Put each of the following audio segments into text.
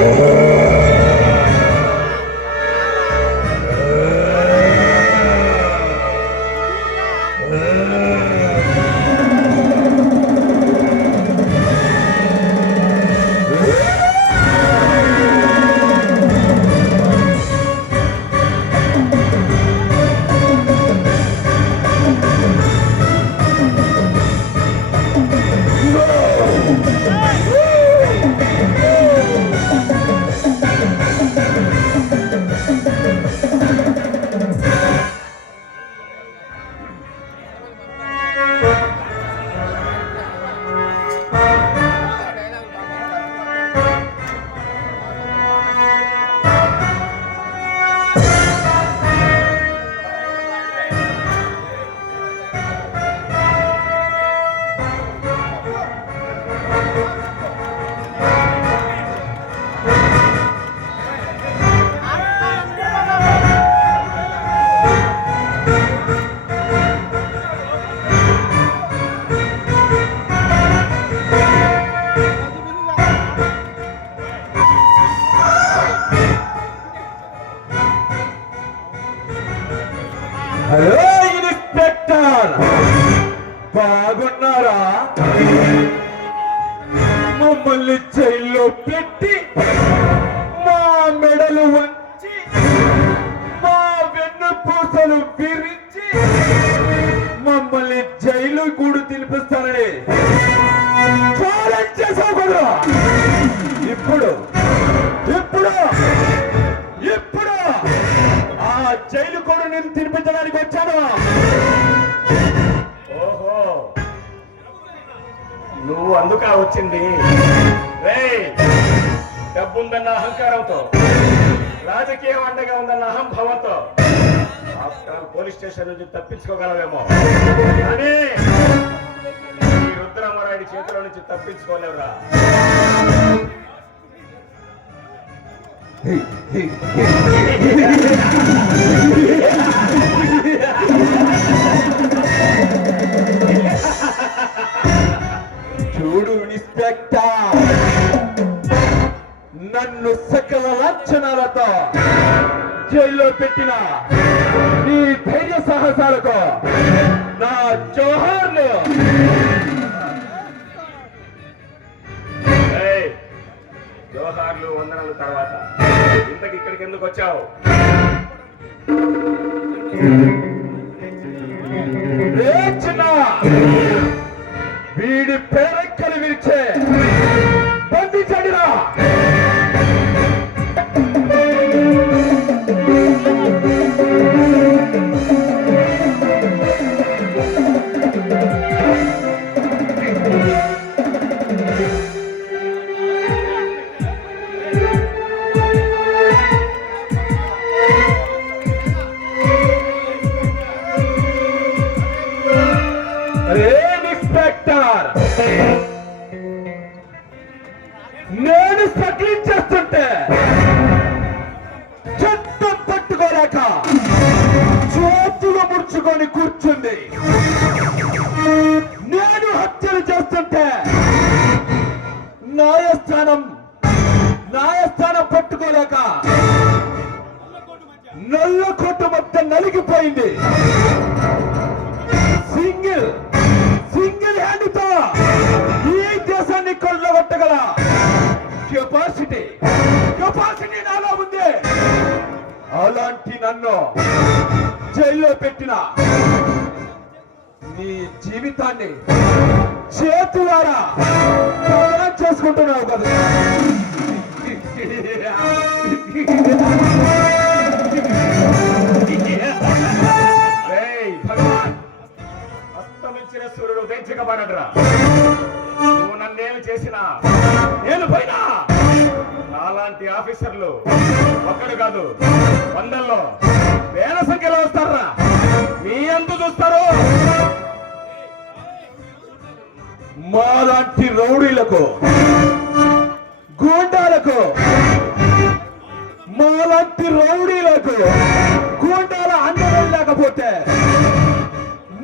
Música మమ్మల్ని జైల్లో పెట్టి మా మెడలు వంచి మా వెన్నుపూసలు విరించి మమ్మల్ని జైలు గూడు తినిపిస్తానని ఛాలెంజ్ చేసావు కదా ఇప్పుడు ఇప్పుడు ఇప్పుడు ఆ జైలు కూడా నేను తినిపించడానికి వచ్చాను. అందుక వచ్చింది. రే డబ్బుందన్న అహంకారంతో రాజకీయం అండగా ఉందన్న అహంభావంతో ఆఫ్టర్ పోలీస్ స్టేషన్ నుంచి తప్పించుకోగలవేమో. కానీ ఈ రుద్రమరాయుడి చేతిలో నుంచి తప్పించుకోలేవురా. చూడు ఇన్స్పెక్టర్. నన్ను సకల లాంఛనాలతో జైల్లో పెట్టిన నీ ధైర్య సాహసాలకు నా జోహార్లు. జోహార్లు వందనాలు తర్వాత. ఇంతకి ఇక్కడికి ఎందుకు వచ్చావు? వీడి పేరెక్కలు ఇన్స్పెక్టర్! నేను స్ట్రగ్లింగ్ చేస్తుంటే చట్టం పట్టుకోలేక చేతులు ముడుచుకొని కూర్చుంది. కెపాసిటీ కెపాసిటీ నాలో ఉంది. అలాంటి నన్ను జైల్లో పెట్టిన నీ జీవితాన్ని చేతులారా పాలన చేసుకుంటున్నావు కదా. అస్తమించిన సూర్యుడు ఉదయించకబడరా నువ్వు నన్నేమి చేసినా వందల్లో వేల సంఖ్యలో వస్తారా? మీ ఎంత చూస్తారు. మాలాంటి రౌడీలకు గూండాలకు మాలాంటి రౌడీలకు గూండాల అందరం లేకపోతే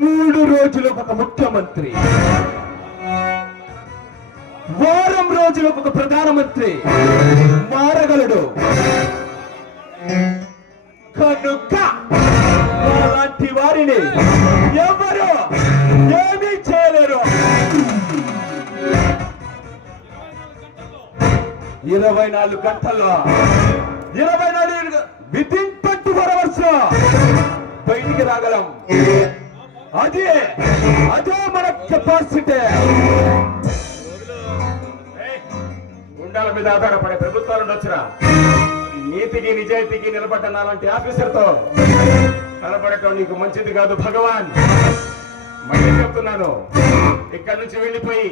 మూడు రోజులు ఒక ముఖ్యమంత్రి వారం రోజులకు ఒక ప్రధానమంత్రి మారగలడు. కనుక అలాంటి వారిని ఎవరు ఏమీ చేయలేరు. ఇరవై నాలుగు గంటల్లో ఇరవై నాలుగు వితిన్ ట్వంటీ ఫోర్ అవర్స్ బయటికి రాగలం. అదే అదే మన కెపాసిటీ గుండాల మీద ఆధారపడే ప్రభుత్వాలు ఉండొచ్చురా? నీతికి నిజాయితీకి నిలబడ్డ నాలాంటి ఆఫీసర్తో తలపడటం నీకు మంచిది కాదు భగవాన్. మళ్ళీ చెప్తున్నాను ఇక్కడి నుంచి వెళ్ళిపోయి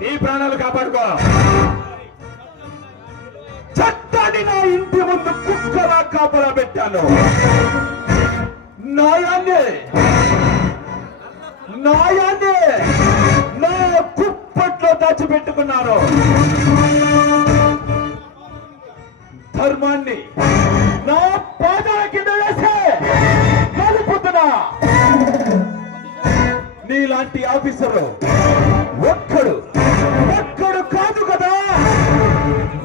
నీ ప్రాణాలు కాపాడుకో. చట్టాన్ని నా ఇంటి ముందు కుక్కలా కాపలా పెట్టాను. న్యాయాన్ని న్యాయాన్ని నా కుప్పట్లో దాచిపెట్టుకున్నాను. నీలాంటి ఒక్కడు. ఒక్కడు కాదు కదా.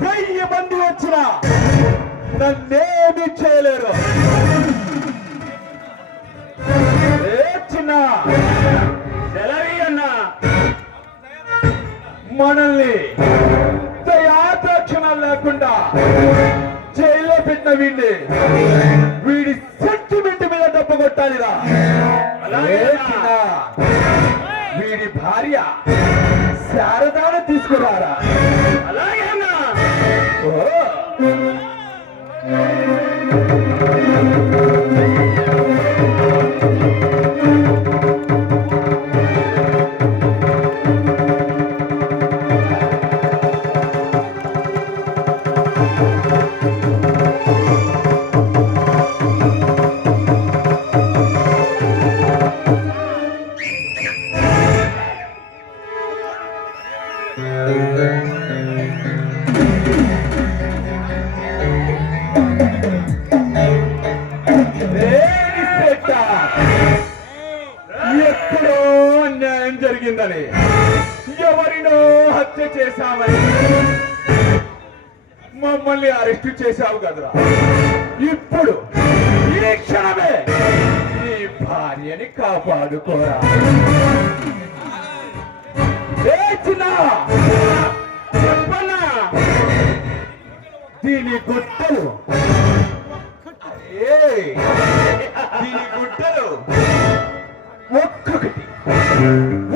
వెయ్యి మంది వచ్చిన నన్నేమి చేయలేరు. ఏ సెలవి అన్నా. మనల్ని దయాదాక్షణాలు లేకుండా జైల్లో పెట్టిన వీడిని వీడి సెంటిమెంట్ మీద డబ్బు కొట్టాలిరా. అలాగే వీడి భార్య శారదాను మమ్మల్ని చేశావు కదరా. ఇప్పుడు ఈ క్షణమే నీ భార్యని కాపాడుకోరా. దీని గుట్టలు. దీని గుట్టలు ఒక్కొక్కటి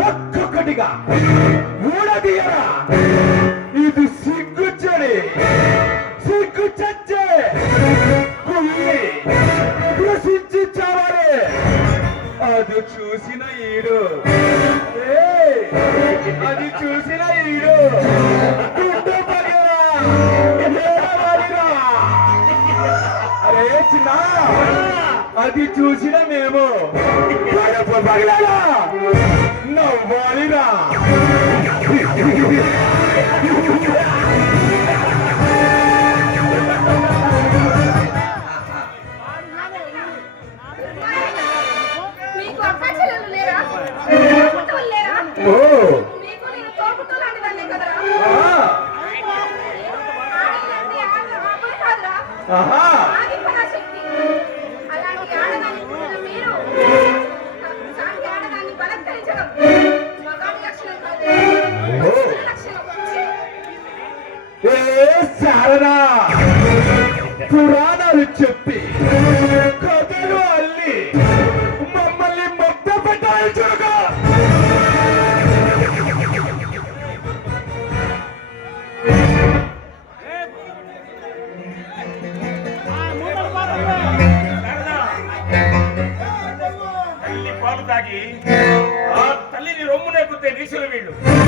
ఒక్కొక్కటిగా ఊడదీయరా. ఇది చూసిన మేము కడుపు పగిలాలా నవ్వాలిరా? మీకు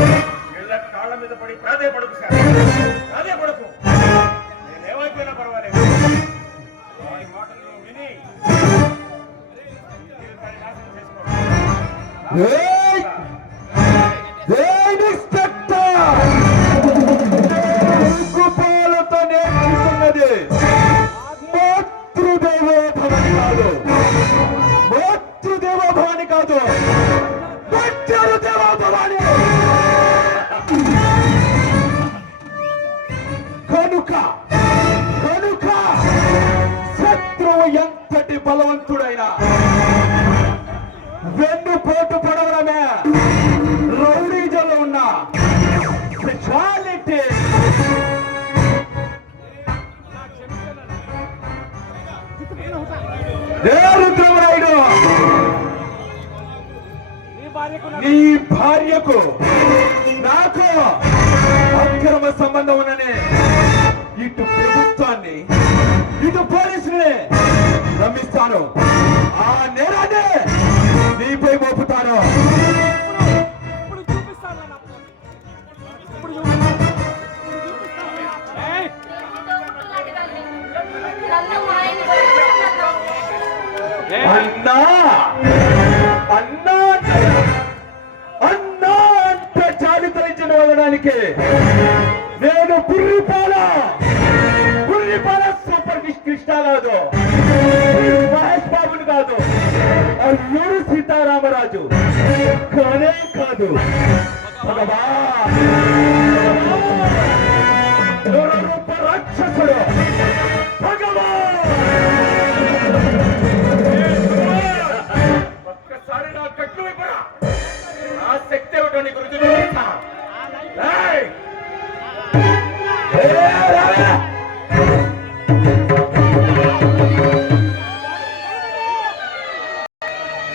వీళ్ళు వీళ్ళ కాళ్ళ మీద పడి పడుకు సార్. పడుకు. నేనేమైపోయినా పర్వాలేదు. వాడి మాటలు విని నేర్చుకున్నది మాతృదేవోభవని కాదు. మాతృదేవోభవని కాదు. కనుక శత్రువు ఎంతటి బలవంతుడైనా వెన్ను పోటు పడవడమే. రౌడీజంలో ఉన్న రుద్రమరాయుడు. నీ భార్యకు నాకు అక్రమ సంబంధం ఉన్ననే ఇటు ప్రభుత్వాన్ని ఇటు పోలీసుల్ని నమ్మిస్తాను ఆ నేరాన్ని నీపై మోపుతాను. అన్నా! అన్నా! అన్నా! అంటే చాలి తరించిన వెళ్ళడానికి నేను పుర్రిపాల కాదు. మహేష్ బాబుని కాదు. అల్లూరు సీతారామరాజు. కానే కాదు. భగవా రాక్షసుడు.